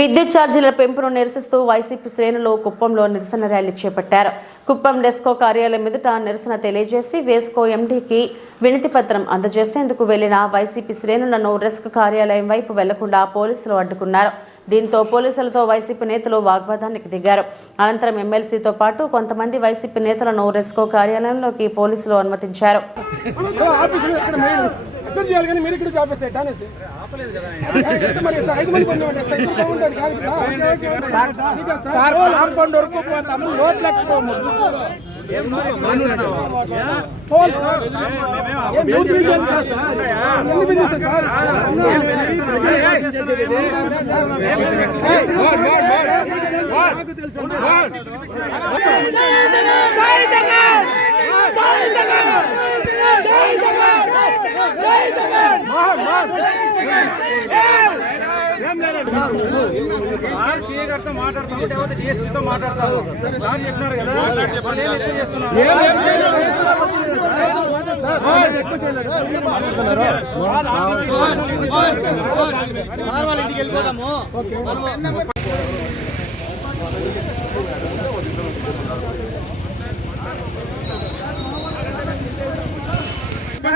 విద్యుత్ ఛార్జీల పెంపును నిరసిస్తూ వైసీపీ శ్రేణులు కుప్పంలో నిరసన ర్యాలీ చేపట్టారు. కుప్పం డెస్కో కార్యాలయం ఎదుట నిరసన తెలియజేసి వేస్కో ఎండీకి వినతి పత్రం అందజేసేందుకు వెళ్ళిన వైసీపీ శ్రేణులను రెస్క్ కార్యాలయం వైపు వెళ్ళకుండా పోలీసులు అడ్డుకున్నారు. దీంతో పోలీసులతో వైసీపీ నేతలు వాగ్వాదానికి దిగారు. అనంతరం ఎమ్మెల్సీతో పాటు కొంతమంది వైసీపీ నేతలను రెస్కో కార్యాలయంలోకి పోలీసులు అనుమతించారు. ఎక్కడ చేయాలి కానీ మీరు ఇక్కడ ఎట్టా అనేసి మరి సార్ ఐదు మంది పొందామంటే సార్ ఇక్కడ బాగుంటుంది కాదు కదా నీకా సార్? సార్ కాంపౌండ్ వరకు పోతాము లోపలికి పోము ఫోన్ సార్. ఏం న్యూస్ మీడియా సార్? ఎన్ని బిజినెస్ సార్? నాకు తెలుసు. సార్ సీఏ మాట్లాడతాము లేకపోతే డిఎస్పీతో మాట్లాడతారు సార్ చెప్పినారు కదా ఎక్కువ చేస్తున్నారు సార్ వాళ్ళ ఇంటికి వెళ్ళిపోతాము